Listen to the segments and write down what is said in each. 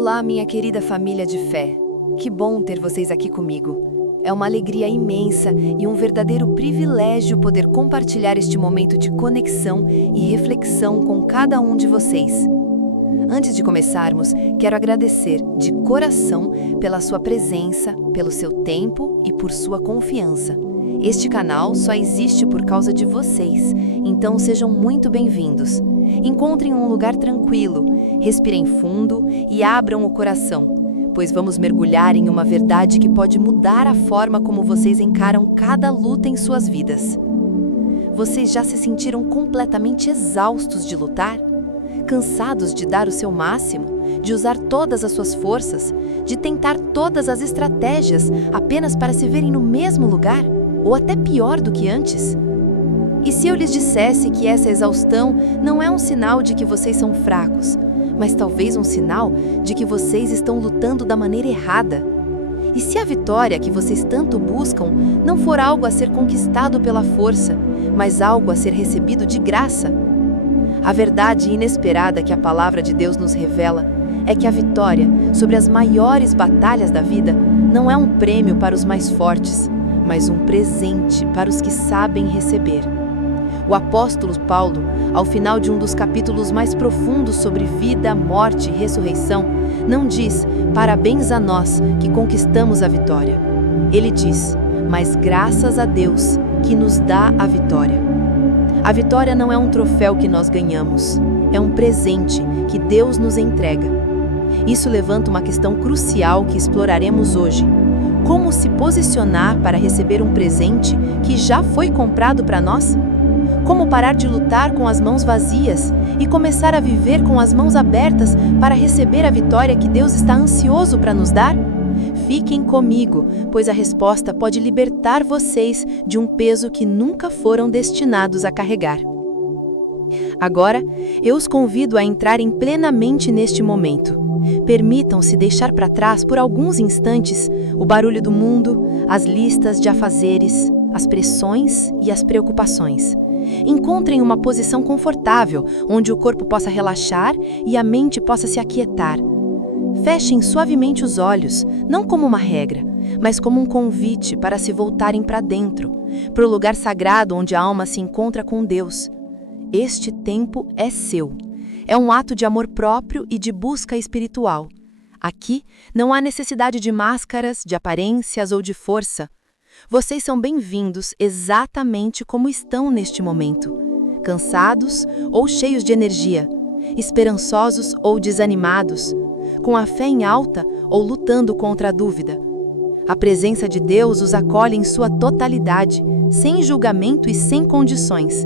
Olá, minha querida família de fé. Que bom ter vocês aqui comigo. É uma alegria imensa e um verdadeiro privilégio poder compartilhar este momento de conexão e reflexão com cada um de vocês. Antes de começarmos, quero agradecer de coração pela sua presença, pelo seu tempo e por sua confiança. Este canal só existe por causa de vocês, então sejam muito bem-vindos. Encontrem um lugar tranquilo, respirem fundo e abram o coração, pois vamos mergulhar em uma verdade que pode mudar a forma como vocês encaram cada luta em suas vidas. Vocês já se sentiram completamente exaustos de lutar? Cansados de dar o seu máximo, de usar todas as suas forças, de tentar todas as estratégias apenas para se verem no mesmo lugar, ou até pior do que antes? E se eu lhes dissesse que essa exaustão não é um sinal de que vocês são fracos, mas talvez um sinal de que vocês estão lutando da maneira errada? E se a vitória que vocês tanto buscam não for algo a ser conquistado pela força, mas algo a ser recebido de graça? A verdade inesperada que a palavra de Deus nos revela é que a vitória sobre as maiores batalhas da vida não é um prêmio para os mais fortes, mas um presente para os que sabem receber. O apóstolo Paulo, ao final de um dos capítulos mais profundos sobre vida, morte e ressurreição, não diz, parabéns a nós que conquistamos a vitória. Ele diz, mas graças a Deus que nos dá a vitória. A vitória não é um troféu que nós ganhamos, é um presente que Deus nos entrega. Isso levanta uma questão crucial que exploraremos hoje. Como se posicionar para receber um presente que já foi comprado para nós? Como parar de lutar com as mãos vazias e começar a viver com as mãos abertas para receber a vitória que Deus está ansioso para nos dar? Fiquem comigo, pois a resposta pode libertar vocês de um peso que nunca foram destinados a carregar. Agora, eu os convido a entrarem plenamente neste momento. Permitam-se deixar para trás por alguns instantes o barulho do mundo, as listas de afazeres, as pressões e as preocupações. Encontrem uma posição confortável, onde o corpo possa relaxar e a mente possa se aquietar. Fechem suavemente os olhos, não como uma regra, mas como um convite para se voltarem para dentro, para o lugar sagrado onde a alma se encontra com Deus. Este tempo é seu. É um ato de amor próprio e de busca espiritual. Aqui não há necessidade de máscaras, de aparências ou de força. Vocês são bem-vindos exatamente como estão neste momento. Cansados ou cheios de energia, esperançosos ou desanimados, com a fé em alta ou lutando contra a dúvida. A presença de Deus os acolhe em sua totalidade, sem julgamento e sem condições.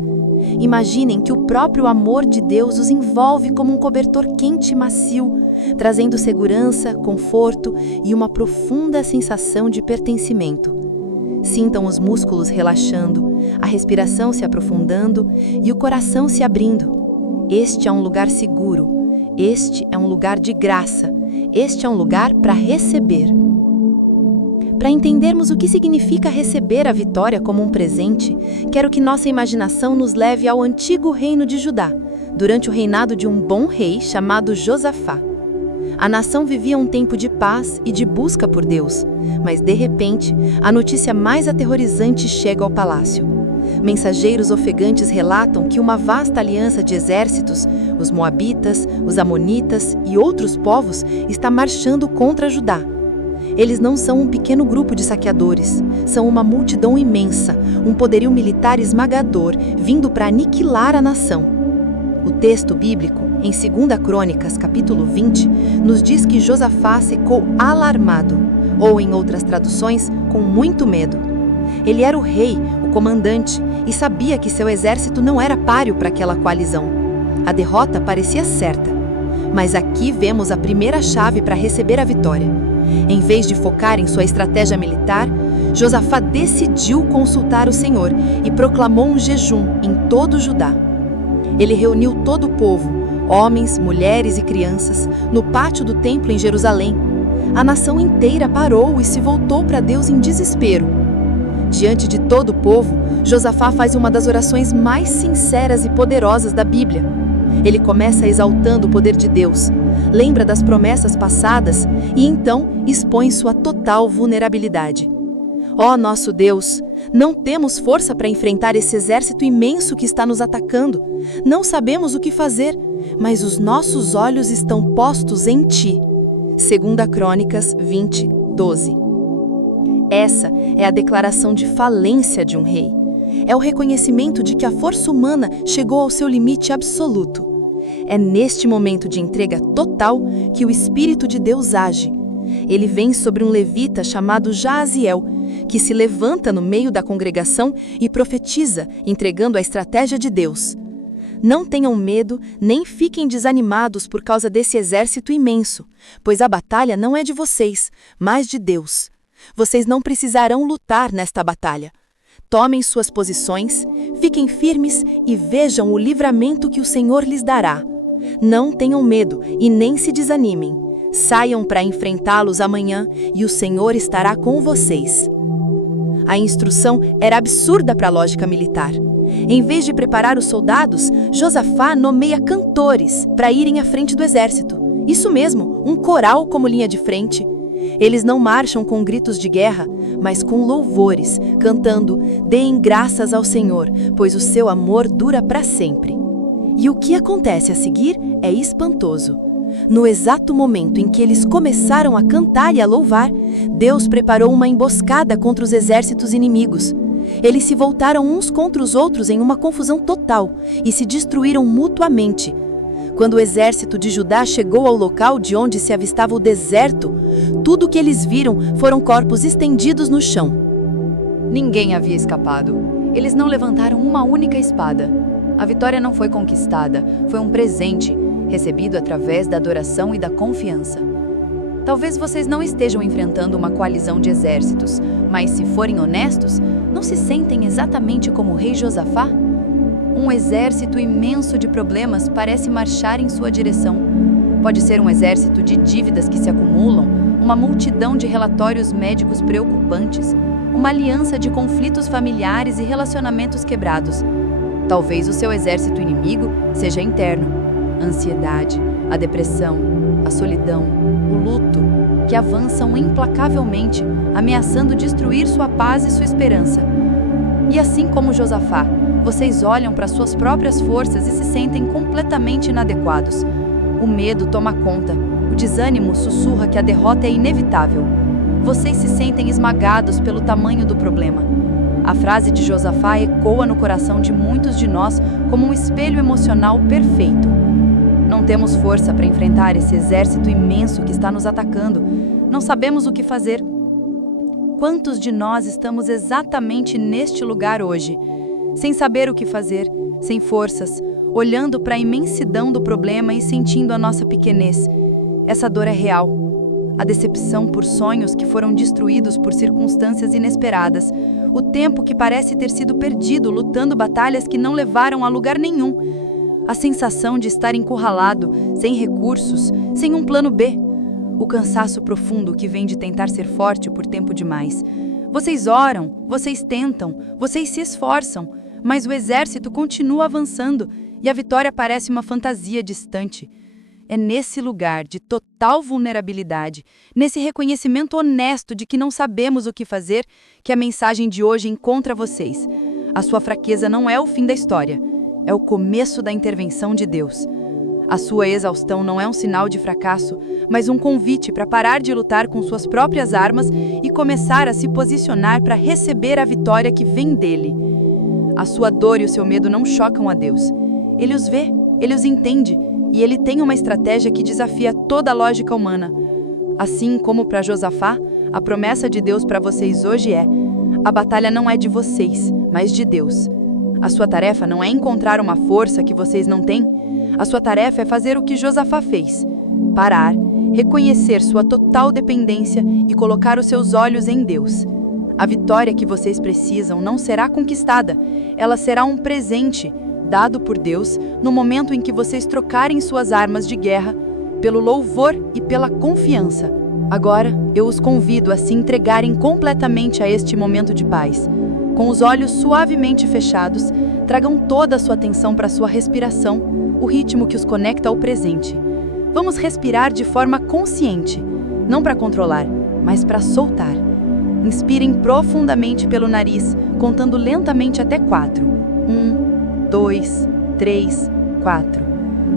Imaginem que o próprio amor de Deus os envolve como um cobertor quente e macio, trazendo segurança, conforto e uma profunda sensação de pertencimento. Sintam os músculos relaxando, a respiração se aprofundando e o coração se abrindo. Este é um lugar seguro, este é um lugar de graça, este é um lugar para receber. Para entendermos o que significa receber a vitória como um presente, quero que nossa imaginação nos leve ao antigo reino de Judá, durante o reinado de um bom rei chamado Josafá. A nação vivia um tempo de paz e de busca por Deus, mas de repente, a notícia mais aterrorizante chega ao palácio. Mensageiros ofegantes relatam que uma vasta aliança de exércitos, os moabitas, os amonitas e outros povos, está marchando contra Judá. Eles não são um pequeno grupo de saqueadores, são uma multidão imensa, um poderio militar esmagador, vindo para aniquilar a nação. O texto bíblico, em 2 Crônicas, capítulo 20, nos diz que Josafá ficou alarmado, ou em outras traduções, com muito medo. Ele era o rei, o comandante, e sabia que seu exército não era páreo para aquela coalizão. A derrota parecia certa. Mas aqui vemos a primeira chave para receber a vitória. Em vez de focar em sua estratégia militar, Josafá decidiu consultar o Senhor e proclamou um jejum em todo Judá. Ele reuniu todo o povo, homens, mulheres e crianças, no pátio do templo em Jerusalém. A nação inteira parou e se voltou para Deus em desespero. Diante de todo o povo, Josafá faz uma das orações mais sinceras e poderosas da Bíblia. Ele começa exaltando o poder de Deus. lembra das promessas passadas e então expõe sua total vulnerabilidade. Ó nosso Deus, não temos força para enfrentar esse exército imenso que está nos atacando. Não sabemos o que fazer, mas os nossos olhos estão postos em Ti. 2 Crônicas 20, 12. Essa é a declaração de falência de um rei. É o reconhecimento de que a força humana chegou ao seu limite absoluto. É neste momento de entrega total que o Espírito de Deus age. Ele vem sobre um levita chamado Jaaziel, que se levanta no meio da congregação e profetiza, entregando a estratégia de Deus. Não tenham medo, nem fiquem desanimados por causa desse exército imenso, pois a batalha não é de vocês, mas de Deus. Vocês não precisarão lutar nesta batalha. Tomem suas posições, fiquem firmes e vejam o livramento que o Senhor lhes dará. Não tenham medo e nem se desanimem. Saiam para enfrentá-los amanhã e o Senhor estará com vocês. A instrução era absurda para a lógica militar. Em vez de preparar os soldados, Josafá nomeia cantores para irem à frente do exército. Isso mesmo, um coral como linha de frente. Eles não marcham com gritos de guerra, mas com louvores, cantando: "Deem graças ao Senhor, pois o seu amor dura para sempre." E o que acontece a seguir é espantoso. No exato momento em que eles começaram a cantar e a louvar, Deus preparou uma emboscada contra os exércitos inimigos. Eles se voltaram uns contra os outros em uma confusão total e se destruíram mutuamente. Quando o exército de Judá chegou ao local de onde se avistava o deserto, tudo o que eles viram foram corpos estendidos no chão. Ninguém havia escapado. Eles não levantaram uma única espada. A vitória não foi conquistada, foi um presente, recebido através da adoração e da confiança. Talvez vocês não estejam enfrentando uma coalizão de exércitos, mas se forem honestos, não se sentem exatamente como o rei Josafá? Um exército imenso de problemas parece marchar em sua direção. Pode ser um exército de dívidas que se acumulam, uma multidão de relatórios médicos preocupantes, uma aliança de conflitos familiares e relacionamentos quebrados. Talvez o seu exército inimigo seja interno. A ansiedade, a depressão, a solidão, o luto, que avançam implacavelmente, ameaçando destruir sua paz e sua esperança. E assim como Josafá, vocês olham para suas próprias forças e se sentem completamente inadequados. O medo toma conta, o desânimo sussurra que a derrota é inevitável. Vocês se sentem esmagados pelo tamanho do problema. A frase de Josafá ecoa no coração de muitos de nós como um espelho emocional perfeito. Não temos força para enfrentar esse exército imenso que está nos atacando. Não sabemos o que fazer. Quantos de nós estamos exatamente neste lugar hoje? Sem saber o que fazer, sem forças, olhando para a imensidão do problema e sentindo a nossa pequenez. Essa dor é real. A decepção por sonhos que foram destruídos por circunstâncias inesperadas. O tempo que parece ter sido perdido lutando batalhas que não levaram a lugar nenhum. A sensação de estar encurralado, sem recursos, sem um plano B. O cansaço profundo que vem de tentar ser forte por tempo demais. Vocês oram, vocês tentam, vocês se esforçam, mas o exército continua avançando e a vitória parece uma fantasia distante. É nesse lugar de total vulnerabilidade, nesse reconhecimento honesto de que não sabemos o que fazer, que a mensagem de hoje encontra vocês. A sua fraqueza não é o fim da história, é o começo da intervenção de Deus. A sua exaustão não é um sinal de fracasso, mas um convite para parar de lutar com suas próprias armas e começar a se posicionar para receber a vitória que vem dele. A sua dor e o seu medo não chocam a Deus. Ele os vê, ele os entende, e ele tem uma estratégia que desafia toda a lógica humana. Assim como para Josafá, a promessa de Deus para vocês hoje é: a batalha não é de vocês, mas de Deus. A sua tarefa não é encontrar uma força que vocês não têm. A sua tarefa é fazer o que Josafá fez: parar, reconhecer sua total dependência e colocar os seus olhos em Deus. A vitória que vocês precisam não será conquistada, ela será um presente dado por Deus no momento em que vocês trocarem suas armas de guerra pelo louvor e pela confiança. Agora, eu os convido a se entregarem completamente a este momento de paz. Com os olhos suavemente fechados, tragam toda a sua atenção para a sua respiração, o ritmo que os conecta ao presente. vamos respirar de forma consciente, não para controlar, mas para soltar. Inspirem profundamente pelo nariz, contando lentamente até 4. 1, 2, 3, 4.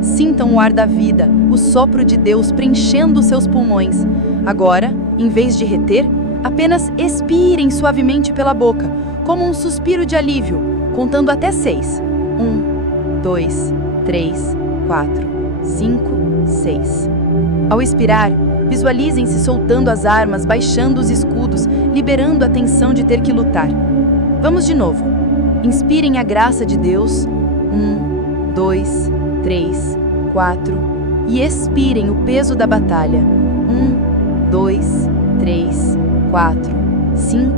Sintam o ar da vida, o sopro de Deus preenchendo os seus pulmões. Agora, em vez de reter, apenas expirem suavemente pela boca, como um suspiro de alívio, contando até 6. 1, 2, 3, 4, 5, 6. Ao expirar, visualizem-se soltando as armas, baixando os escudos, liberando a tensão de ter que lutar. Vamos de novo. Inspirem a graça de Deus. 1, 2, 3, 4. E expirem o peso da batalha. 1, 2, 3, 4, 5,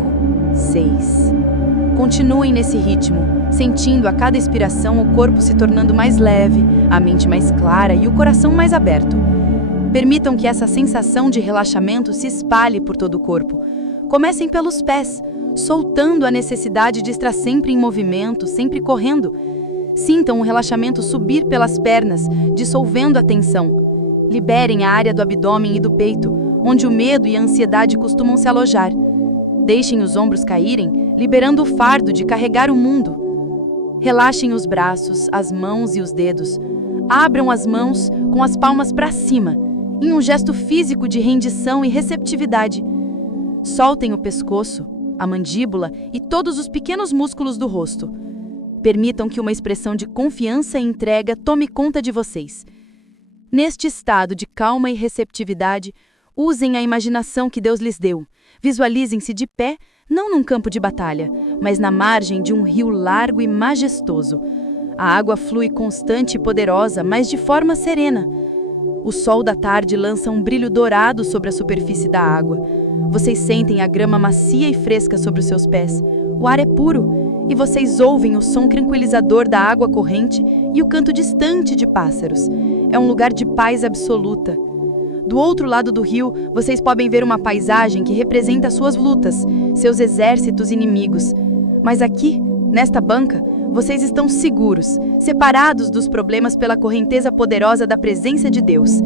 6. Continuem nesse ritmo, sentindo a cada expiração o corpo se tornando mais leve, a mente mais clara e o coração mais aberto. Permitam que essa sensação de relaxamento se espalhe por todo o corpo. Comecem pelos pés, soltando a necessidade de estar sempre em movimento, sempre correndo. Sintam o relaxamento subir pelas pernas, dissolvendo a tensão. Liberem a área do abdômen e do peito, onde o medo e a ansiedade costumam se alojar. Deixem os ombros caírem, liberando o fardo de carregar o mundo. Relaxem os braços, as mãos e os dedos. Abram as mãos com as palmas para cima, em um gesto físico de rendição e receptividade. Soltem o pescoço, a mandíbula e todos os pequenos músculos do rosto. Permitam que uma expressão de confiança e entrega tome conta de vocês. Neste estado de calma e receptividade, usem a imaginação que Deus lhes deu. Visualizem-se de pé, não num campo de batalha, mas na margem de um rio largo e majestoso. A água flui constante e poderosa, mas de forma serena. O sol da tarde lança um brilho dourado sobre a superfície da água. Vocês sentem a grama macia e fresca sobre os seus pés. O ar é puro, e vocês ouvem o som tranquilizador da água corrente e o canto distante de pássaros. É um lugar de paz absoluta. Do outro lado do rio, vocês podem ver uma paisagem que representa suas lutas, seus exércitos inimigos. Mas aqui, nesta banca, vocês estão seguros, separados dos problemas pela correnteza poderosa da presença de Deus.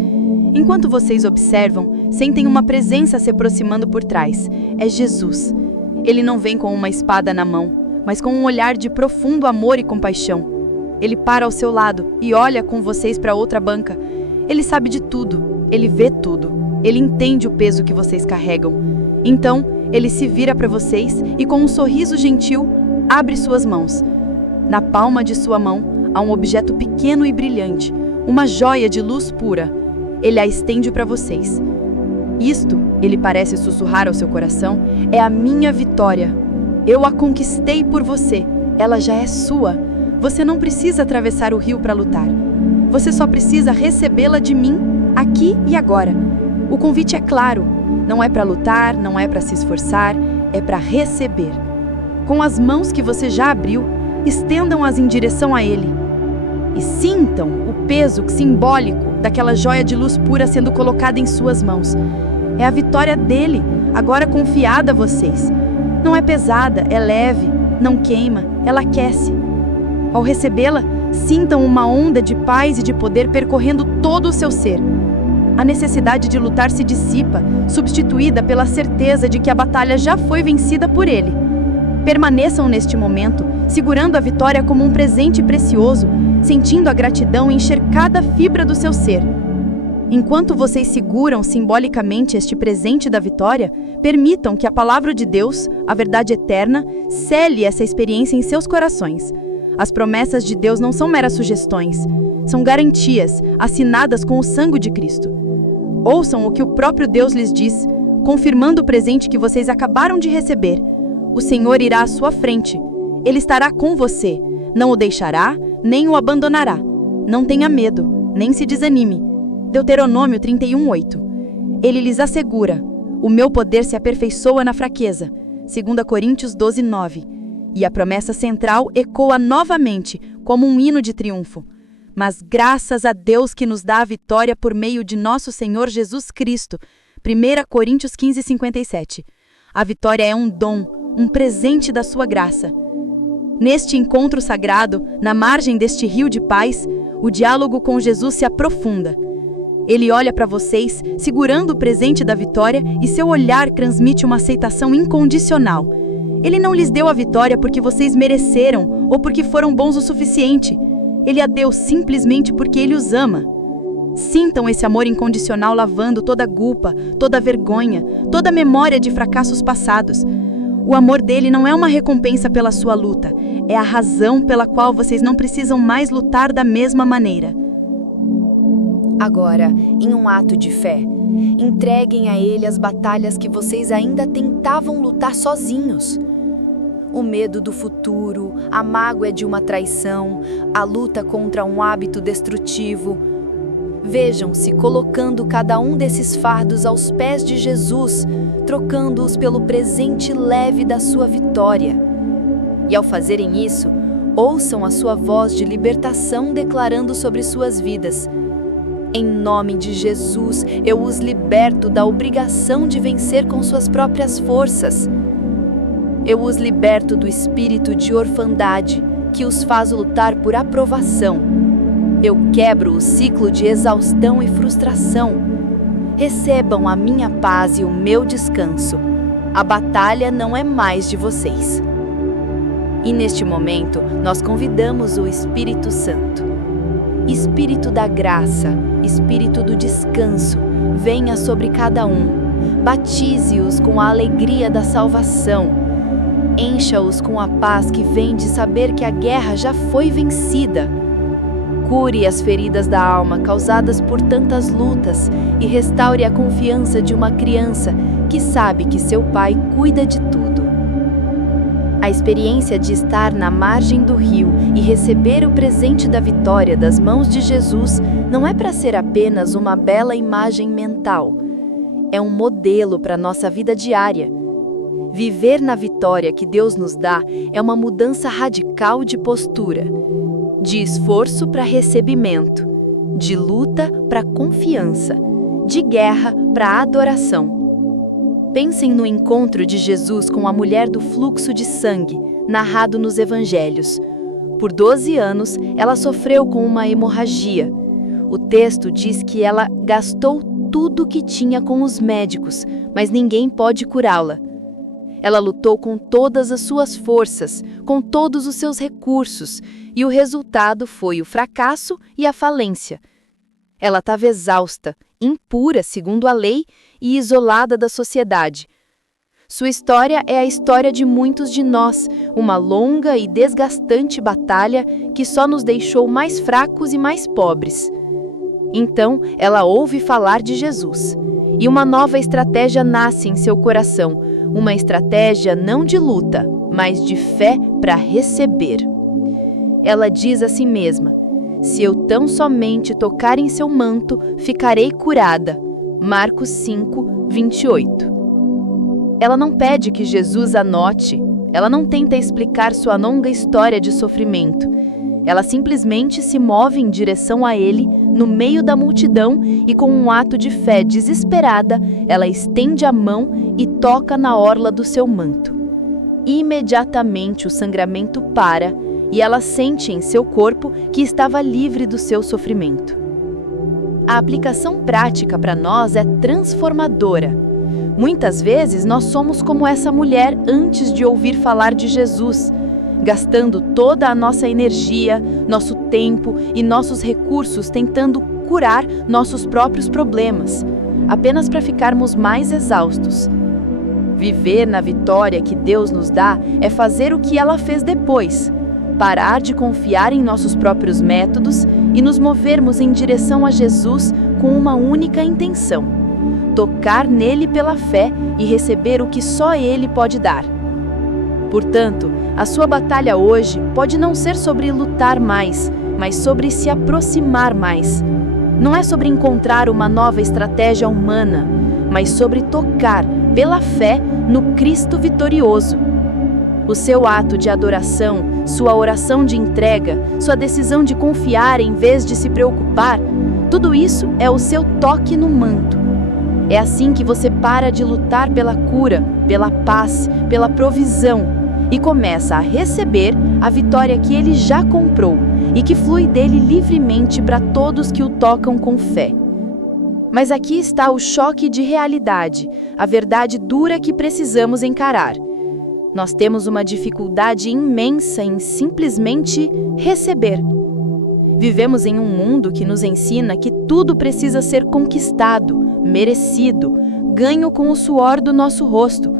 Enquanto vocês observam, sentem uma presença se aproximando por trás. É Jesus. Ele não vem com uma espada na mão, mas com um olhar de profundo amor e compaixão. Ele para ao seu lado e olha com vocês para outra banca. Ele sabe de tudo, ele vê tudo, ele entende o peso que vocês carregam. Então, ele se vira para vocês e com um sorriso gentil, abre suas mãos. Na palma de sua mão, há um objeto pequeno e brilhante, uma joia de luz pura. Ele a estende para vocês. Isto, ele parece sussurrar ao seu coração, é a minha vitória. Eu a conquistei por você, ela já é sua. Você não precisa atravessar o rio para lutar. Você só precisa recebê-la de mim, aqui e agora. O convite é claro, não é para lutar, não é para se esforçar, é para receber. Com as mãos que você já abriu, estendam-as em direção a ele. E sintam o peso simbólico daquela joia de luz pura sendo colocada em suas mãos. É a vitória dele, agora confiada a vocês. Não é pesada, é leve, não queima, ela aquece. Ao recebê-la, sintam uma onda de paz e de poder percorrendo todo o seu ser. A necessidade de lutar se dissipa, substituída pela certeza de que a batalha já foi vencida por ele. Permaneçam neste momento, segurando a vitória como um presente precioso, sentindo a gratidão encher cada fibra do seu ser. Enquanto vocês seguram simbolicamente este presente da vitória, permitam que a palavra de Deus, a verdade eterna, cele essa experiência em seus corações. As promessas de Deus não são meras sugestões, são garantias assinadas com o sangue de Cristo. Ouçam o que o próprio Deus lhes diz, confirmando o presente que vocês acabaram de receber. O Senhor irá à sua frente. Ele estará com você. Não o deixará, nem o abandonará. Não tenha medo, nem se desanime. Deuteronômio 31:8. Ele lhes assegura: o meu poder se aperfeiçoa na fraqueza. 2 Coríntios 12:9. E a promessa central ecoa novamente, como um hino de triunfo. Mas graças a Deus que nos dá a vitória por meio de nosso Senhor Jesus Cristo. 1 Coríntios 15:57. A vitória é um dom, um presente da sua graça. Neste encontro sagrado, na margem deste rio de paz, o diálogo com Jesus se aprofunda. Ele olha para vocês, segurando o presente da vitória, e seu olhar transmite uma aceitação incondicional. Ele não lhes deu a vitória porque vocês mereceram ou porque foram bons o suficiente. Ele a deu simplesmente porque ele os ama. Sintam esse amor incondicional lavando toda a culpa, toda a vergonha, toda a memória de fracassos passados. O amor dele não é uma recompensa pela sua luta, é a razão pela qual vocês não precisam mais lutar da mesma maneira. Agora, em um ato de fé, entreguem a Ele as batalhas que vocês ainda tentavam lutar sozinhos. O medo do futuro, a mágoa de uma traição, a luta contra um hábito destrutivo. Vejam-se colocando cada um desses fardos aos pés de Jesus, trocando-os pelo presente leve da sua vitória. E ao fazerem isso, ouçam a sua voz de libertação declarando sobre suas vidas: em nome de Jesus, eu os liberto da obrigação de vencer com suas próprias forças. Eu os liberto do espírito de orfandade, que os faz lutar por aprovação. Eu quebro o ciclo de exaustão e frustração. Recebam a minha paz e o meu descanso. A batalha não é mais de vocês. E neste momento, nós convidamos o Espírito Santo. Espírito da graça, Espírito do descanso, venha sobre cada um. Batize-os com a alegria da salvação. Encha-os com a paz que vem de saber que a guerra já foi vencida. Cure as feridas da alma causadas por tantas lutas e restaure a confiança de uma criança que sabe que seu pai cuida de tudo. A experiência de estar na margem do rio e receber o presente da vitória das mãos de Jesus não é para ser apenas uma bela imagem mental. É um modelo para a nossa vida diária. Viver na vitória que Deus nos dá é uma mudança radical de postura, de esforço para recebimento, de luta para confiança, de guerra para adoração. Pensem no encontro de Jesus com a mulher do fluxo de sangue, narrado nos evangelhos. Por 12 anos, ela sofreu com uma hemorragia. O texto diz que ela gastou tudo o que tinha com os médicos, mas ninguém pode curá-la. Ela lutou com todas as suas forças, com todos os seus recursos, e o resultado foi o fracasso e a falência. Ela estava exausta, impura segundo a lei e isolada da sociedade. Sua história é a história de muitos de nós, uma longa e desgastante batalha que só nos deixou mais fracos e mais pobres. Então, ela ouve falar de Jesus, e uma nova estratégia nasce em seu coração, uma estratégia não de luta, mas de fé para receber. Ela diz a si mesma: se eu tão somente tocar em seu manto, ficarei curada. Marcos 5, 28. Ela não pede que Jesus anote, ela não tenta explicar sua longa história de sofrimento. Ela simplesmente se move em direção a ele, no meio da multidão, e com um ato de fé desesperada, ela estende a mão e toca na orla do seu manto. Imediatamente o sangramento para, e ela sente em seu corpo que estava livre do seu sofrimento. A aplicação prática para nós é transformadora. Muitas vezes nós somos como essa mulher antes de ouvir falar de Jesus, gastando toda a nossa energia, nosso tempo e nossos recursos tentando curar nossos próprios problemas, apenas para ficarmos mais exaustos. Viver na vitória que Deus nos dá é fazer o que ela fez depois: parar de confiar em nossos próprios métodos e nos movermos em direção a Jesus com uma única intenção: tocar nele pela fé e receber o que só ele pode dar. Portanto, a sua batalha hoje pode não ser sobre lutar mais, mas sobre se aproximar mais. Não é sobre encontrar uma nova estratégia humana, mas sobre tocar, pela fé, no Cristo vitorioso. O seu ato de adoração, sua oração de entrega, sua decisão de confiar em vez de se preocupar, tudo isso é o seu toque no manto. É assim que você para de lutar pela cura, pela paz, pela provisão e começa a receber a vitória que ele já comprou e que flui dele livremente para todos que o tocam com fé. Mas aqui está o choque de realidade, a verdade dura que precisamos encarar. Nós temos uma dificuldade imensa em simplesmente receber. Vivemos em um mundo que nos ensina que tudo precisa ser conquistado, merecido, ganho com o suor do nosso rosto.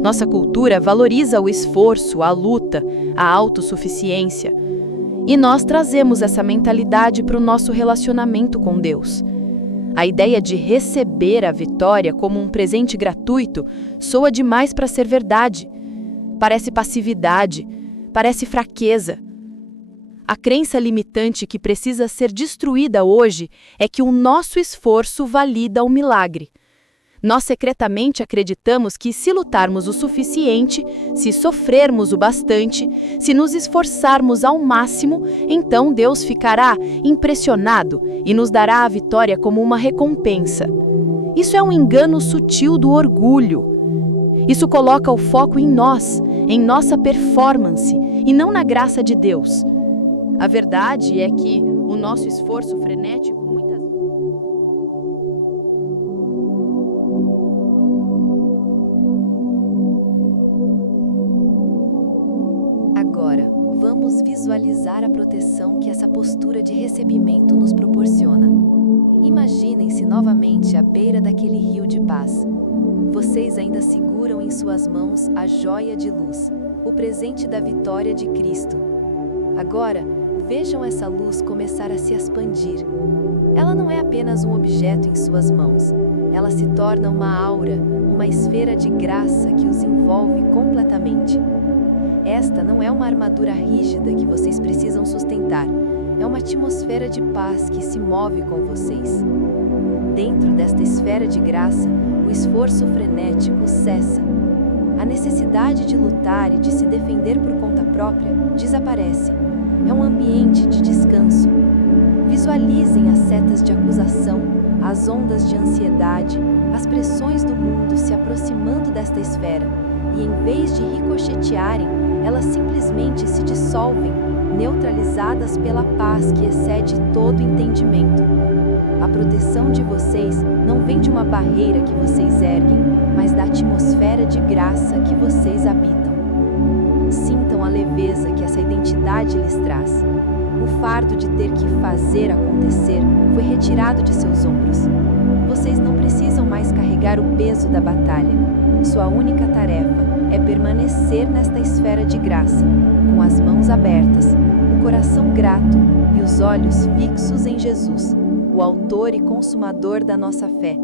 Nossa cultura valoriza o esforço, a luta, a autossuficiência. E nós trazemos essa mentalidade para o nosso relacionamento com Deus. A ideia de receber a vitória como um presente gratuito soa demais para ser verdade. Parece passividade, parece fraqueza. A crença limitante que precisa ser destruída hoje é que o nosso esforço valida o milagre. Nós secretamente acreditamos que se lutarmos o suficiente, se sofrermos o bastante, se nos esforçarmos ao máximo, então Deus ficará impressionado e nos dará a vitória como uma recompensa. Isso é um engano sutil do orgulho. Isso coloca o foco em nós, em nossa performance e não na graça de Deus. A verdade é que o nosso esforço frenético muitas vezes... Agora, vamos visualizar a proteção que essa postura de recebimento nos proporciona. Imaginem-se novamente à beira daquele rio de paz. Vocês ainda seguram em suas mãos a joia de luz, o presente da vitória de Cristo. Agora, vejam essa luz começar a se expandir. Ela não é apenas um objeto em suas mãos. Ela se torna uma aura, uma esfera de graça que os envolve completamente. Esta não é uma armadura rígida que vocês precisam sustentar. É uma atmosfera de paz que se move com vocês. Dentro desta esfera de graça, o esforço frenético cessa. A necessidade de lutar e de se defender por conta própria desaparece. É um ambiente de descanso. Visualizem as setas de acusação, as ondas de ansiedade, as pressões do mundo se aproximando desta esfera, e em vez de ricochetearem, elas simplesmente se dissolvem, neutralizadas pela paz que excede todo entendimento. A proteção de vocês não vem de uma barreira que vocês erguem, mas da atmosfera de graça que vocês habitam. Sintam a leveza que essa identidade lhes traz. O fardo de ter que fazer acontecer foi retirado de seus ombros. Vocês não precisam mais carregar o peso da batalha. Sua única tarefa é permanecer nesta esfera de graça, com as mãos abertas, o coração grato e os olhos fixos em Jesus, o autor e consumador da nossa fé,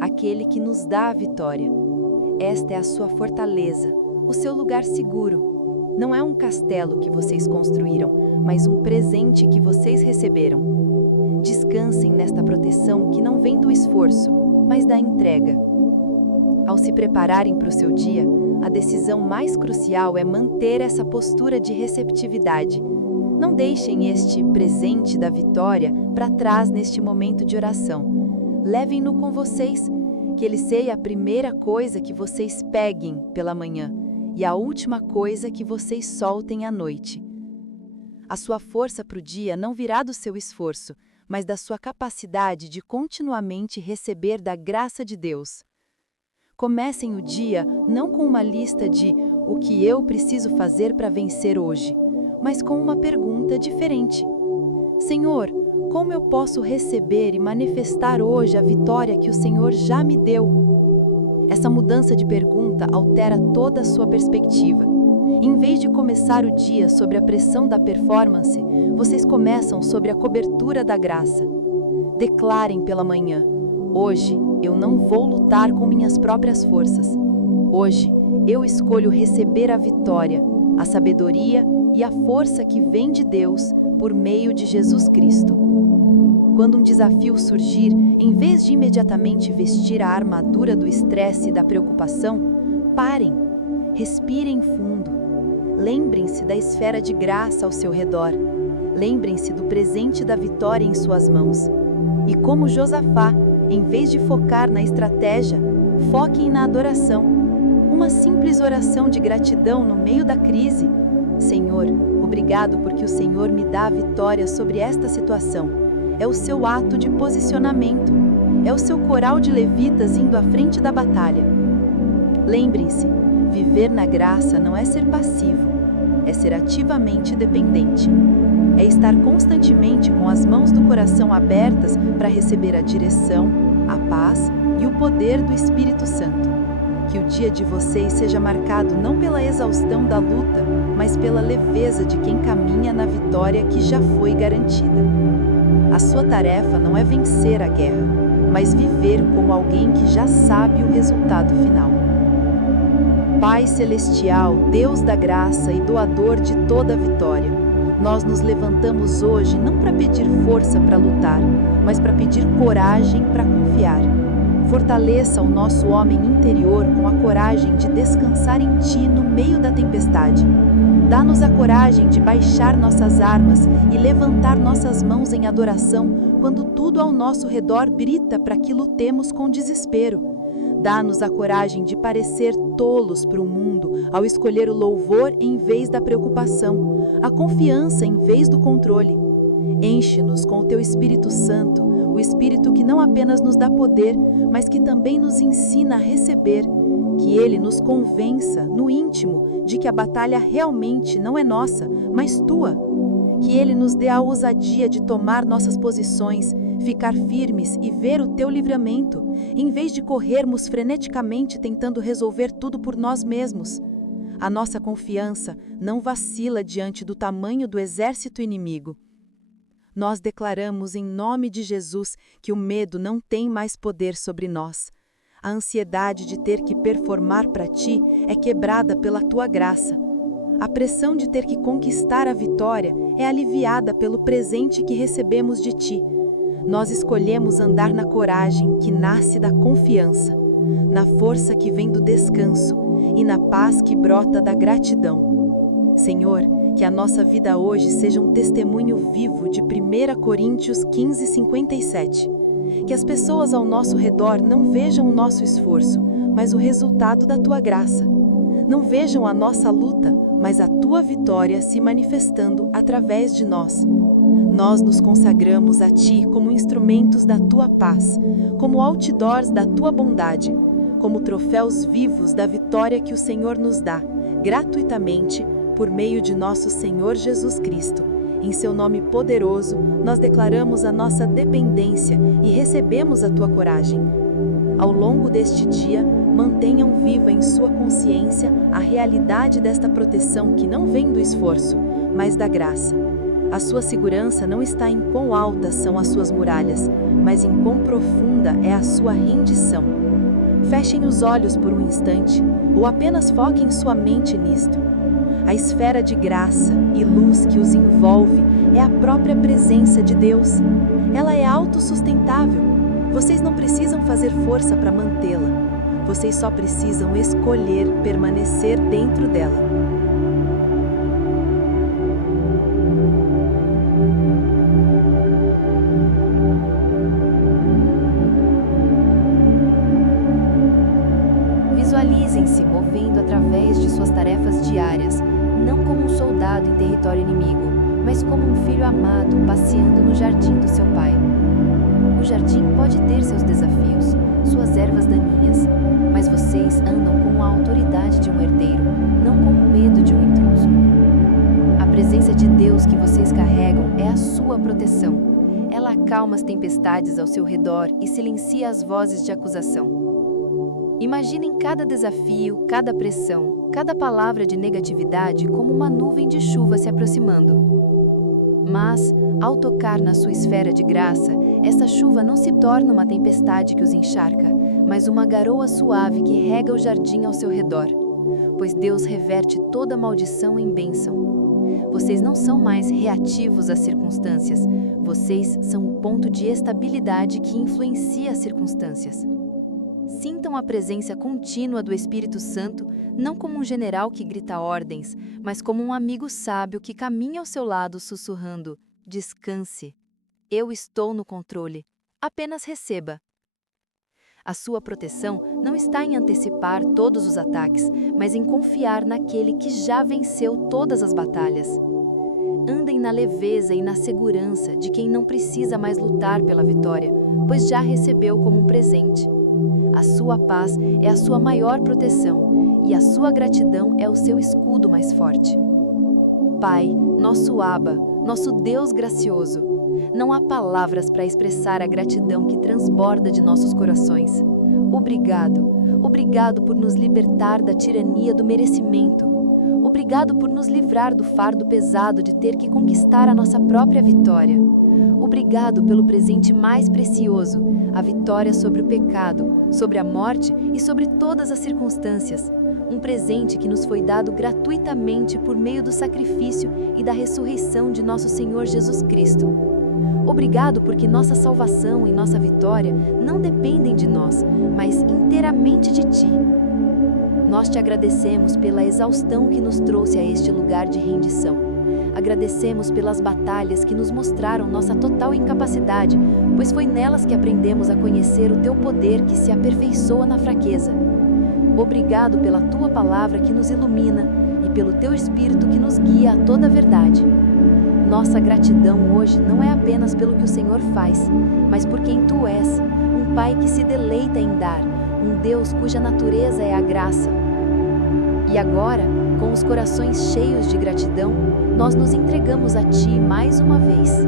aquele que nos dá a vitória. Esta é a sua fortaleza, o seu lugar seguro. Não é um castelo que vocês construíram, mas um presente que vocês receberam. Descansem nesta proteção que não vem do esforço, mas da entrega. Ao se prepararem para o seu dia, a decisão mais crucial é manter essa postura de receptividade. Não deixem este presente da vitória para trás neste momento de oração. Levem-no com vocês, que ele seja a primeira coisa que vocês peguem pela manhã e a última coisa que vocês soltem à noite. A sua força para o dia não virá do seu esforço, mas da sua capacidade de continuamente receber da graça de Deus. Comecem o dia não com uma lista de o que eu preciso fazer para vencer hoje, mas com uma pergunta diferente. Senhor, como eu posso receber e manifestar hoje a vitória que o Senhor já me deu? Essa mudança de pergunta altera toda a sua perspectiva. Em vez de começar o dia sob a pressão da performance, vocês começam sob a cobertura da graça. Declarem pela manhã: hoje eu não vou lutar com minhas próprias forças. Hoje eu escolho receber a vitória, a sabedoria e a força que vem de Deus por meio de Jesus Cristo. Quando um desafio surgir, em vez de imediatamente vestir a armadura do estresse e da preocupação, parem, respirem fundo. Lembrem-se da esfera de graça ao seu redor. Lembrem-se do presente da vitória em suas mãos. E como Josafá, em vez de focar na estratégia, foquem na adoração. Uma simples oração de gratidão no meio da crise. Senhor, obrigado porque o Senhor me dá a vitória sobre esta situação. É o seu ato de posicionamento. é o seu coral de levitas indo à frente da batalha. Lembrem-se, viver na graça não é ser passivo, é ser ativamente dependente. É estar constantemente com as mãos do coração abertas para receber a direção, a paz e o poder do Espírito Santo. Que o dia de vocês seja marcado não pela exaustão da luta, mas pela leveza de quem caminha na vitória que já foi garantida. A sua tarefa não é vencer a guerra, mas viver como alguém que já sabe o resultado final. Pai Celestial, Deus da graça e doador de toda a vitória, nós nos levantamos hoje não para pedir força para lutar, mas para pedir coragem para confiar. Fortaleça o nosso homem interior com a coragem de descansar em Ti no meio da tempestade. Dá-nos a coragem de baixar nossas armas e levantar nossas mãos em adoração quando tudo ao nosso redor grita para que lutemos com desespero. Dá-nos a coragem de parecer tolos para o mundo ao escolher o louvor em vez da preocupação, a confiança em vez do controle. Enche-nos com o Teu Espírito Santo, o Espírito que não apenas nos dá poder, mas que também nos ensina a receber. Que Ele nos convença, no íntimo, de que a batalha realmente não é nossa, mas Tua. Que Ele nos dê a ousadia de tomar nossas posições, ficar firmes e ver o Teu livramento, em vez de corrermos freneticamente tentando resolver tudo por nós mesmos. A nossa confiança não vacila diante do tamanho do exército inimigo. Nós declaramos em nome de Jesus que o medo não tem mais poder sobre nós. A ansiedade de ter que performar para Ti é quebrada pela Tua graça. A pressão de ter que conquistar a vitória é aliviada pelo presente que recebemos de Ti. Nós escolhemos andar na coragem que nasce da confiança, na força que vem do descanso e na paz que brota da gratidão. Senhor, que a nossa vida hoje seja um testemunho vivo de 1 Coríntios 15:57. Que as pessoas ao nosso redor não vejam o nosso esforço, mas o resultado da Tua graça. Não vejam a nossa luta, mas a Tua vitória se manifestando através de nós. Nós nos consagramos a Ti como instrumentos da Tua paz, como outdoors da Tua bondade, como troféus vivos da vitória que o Senhor nos dá, gratuitamente, por meio de nosso Senhor Jesus Cristo. Em Seu nome poderoso, nós declaramos a nossa dependência e recebemos a Tua coragem. Ao longo deste dia, mantenham viva em sua consciência a realidade desta proteção que não vem do esforço, mas da graça. A sua segurança não está em quão altas são as suas muralhas, mas em quão profunda é a sua rendição. Fechem os olhos por um instante, ou apenas foquem sua mente nisto. A esfera de graça e luz que os envolve é a própria presença de Deus. Ela é autossustentável. Vocês não precisam fazer força para mantê-la. Vocês só precisam escolher permanecer dentro dela. Visualizem-se movendo através de suas tarefas diárias, não como um soldado em território inimigo, mas como um filho amado passeando no jardim do seu pai. O jardim pode ter seus desafios, suas ervas daninhas, mas vocês andam com a autoridade de um herdeiro, não com o medo de um intruso. A presença de Deus que vocês carregam é a sua proteção. Ela acalma as tempestades ao seu redor e silencia as vozes de acusação. Imaginem cada desafio, cada pressão, cada palavra de negatividade como uma nuvem de chuva se aproximando. Mas, ao tocar na sua esfera de graça, essa chuva não se torna uma tempestade que os encharca, mas uma garoa suave que rega o jardim ao seu redor. Pois Deus reverte toda maldição em bênção. Vocês não são mais reativos às circunstâncias, vocês são o ponto de estabilidade que influencia as circunstâncias. Sintam a presença contínua do Espírito Santo, não como um general que grita ordens, mas como um amigo sábio que caminha ao seu lado sussurrando: descanse. Eu estou no controle. Apenas receba. A sua proteção não está em antecipar todos os ataques, mas em confiar naquele que já venceu todas as batalhas. Andem na leveza e na segurança de quem não precisa mais lutar pela vitória, pois já recebeu como um presente. A sua paz é a sua maior proteção e a sua gratidão é o seu escudo mais forte. Pai, nosso Abba, nosso Deus gracioso, não há palavras para expressar a gratidão que transborda de nossos corações. Obrigado por nos libertar da tirania do merecimento. Obrigado por nos livrar do fardo pesado de ter que conquistar a nossa própria vitória. Obrigado pelo presente mais precioso, a vitória sobre o pecado, sobre a morte e sobre todas as circunstâncias. Um presente que nos foi dado gratuitamente por meio do sacrifício e da ressurreição de nosso Senhor Jesus Cristo. Obrigado porque nossa salvação e nossa vitória não dependem de nós, mas inteiramente de Ti. Nós Te agradecemos pela exaustão que nos trouxe a este lugar de rendição. Agradecemos pelas batalhas que nos mostraram nossa total incapacidade, pois foi nelas que aprendemos a conhecer o Teu poder que se aperfeiçoa na fraqueza. Obrigado pela Tua palavra que nos ilumina e pelo Teu Espírito que nos guia a toda a verdade. Nossa gratidão hoje não é apenas pelo que o Senhor faz, mas por quem Tu és, um Pai que se deleita em dar, um Deus cuja natureza é a graça. E agora, com os corações cheios de gratidão, nós nos entregamos a Ti mais uma vez.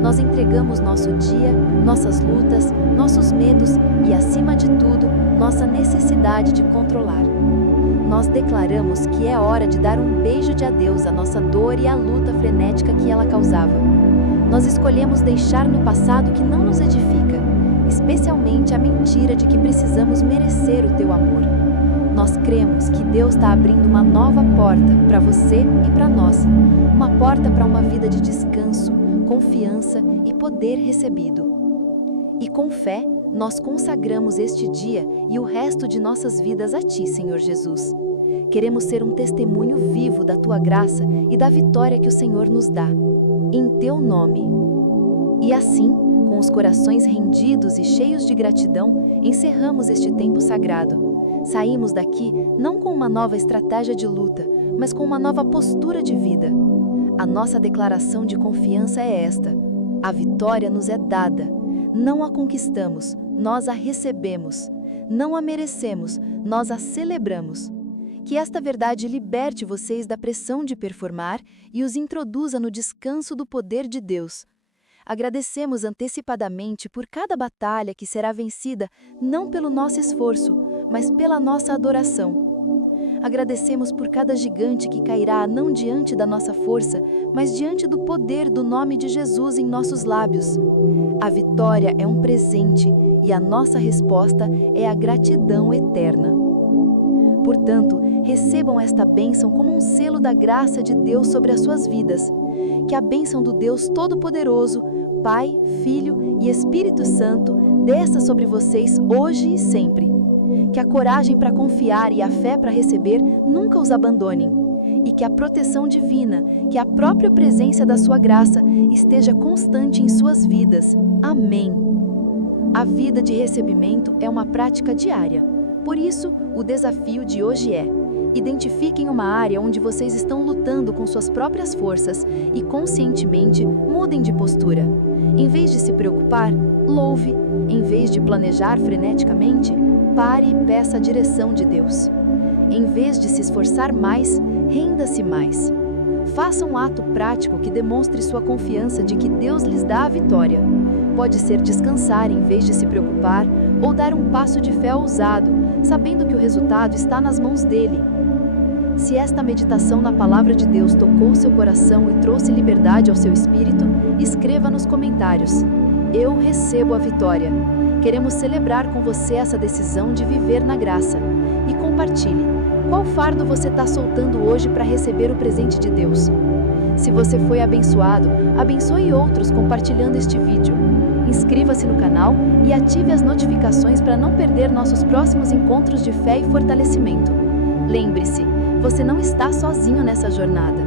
Nós entregamos nosso dia, nossas lutas, nossos medos e, acima de tudo, nossa necessidade de controlar. Nós declaramos que é hora de dar um beijo de adeus à nossa dor e à luta frenética que ela causava. Nós escolhemos deixar no passado o que não nos edifica, especialmente a mentira de que precisamos merecer o Teu amor. Nós cremos que Deus está abrindo uma nova porta para você e para nós, uma porta para uma vida de descanso, confiança e poder recebido. E com fé, nós consagramos este dia e o resto de nossas vidas a Ti, Senhor Jesus. Queremos ser um testemunho vivo da Tua graça e da vitória que o Senhor nos dá. Em Teu nome. E assim, com os corações rendidos e cheios de gratidão, encerramos este tempo sagrado. Saímos daqui não com uma nova estratégia de luta, mas com uma nova postura de vida. A nossa declaração de confiança é esta: a vitória nos é dada. Não a conquistamos, nós a recebemos. Não a merecemos, nós a celebramos. Que esta verdade liberte vocês da pressão de performar e os introduza no descanso do poder de Deus. Agradecemos antecipadamente por cada batalha que será vencida não pelo nosso esforço, mas pela nossa adoração. Agradecemos por cada gigante que cairá não diante da nossa força, mas diante do poder do nome de Jesus em nossos lábios. A vitória é um presente e a nossa resposta é a gratidão eterna. Portanto, recebam esta bênção como um selo da graça de Deus sobre as suas vidas. Que a bênção do Deus Todo-Poderoso, Pai, Filho e Espírito Santo desça sobre vocês hoje e sempre. Que a coragem para confiar e a fé para receber nunca os abandonem. E que a proteção divina, que a própria presença da sua graça esteja constante em suas vidas. Amém. A vida de recebimento é uma prática diária. Por isso, o desafio de hoje é: identifiquem uma área onde vocês estão lutando com suas próprias forças e conscientemente mudem de postura. Em vez de se preocupar, louve. Em vez de planejar freneticamente, pare e peça a direção de Deus. Em vez de se esforçar mais, renda-se mais. Faça um ato prático que demonstre sua confiança de que Deus lhes dá a vitória. Pode ser descansar em vez de se preocupar ou dar um passo de fé ousado, sabendo que o resultado está nas mãos dele. Se esta meditação na palavra de Deus tocou seu coração e trouxe liberdade ao seu espírito, escreva nos comentários: eu recebo a vitória. Queremos celebrar com você essa decisão de viver na graça. E compartilhe. Qual fardo você está soltando hoje para receber o presente de Deus? Se você foi abençoado, abençoe outros compartilhando este vídeo. Inscreva-se no canal e ative as notificações para não perder nossos próximos encontros de fé e fortalecimento. Lembre-se, você não está sozinho nessa jornada.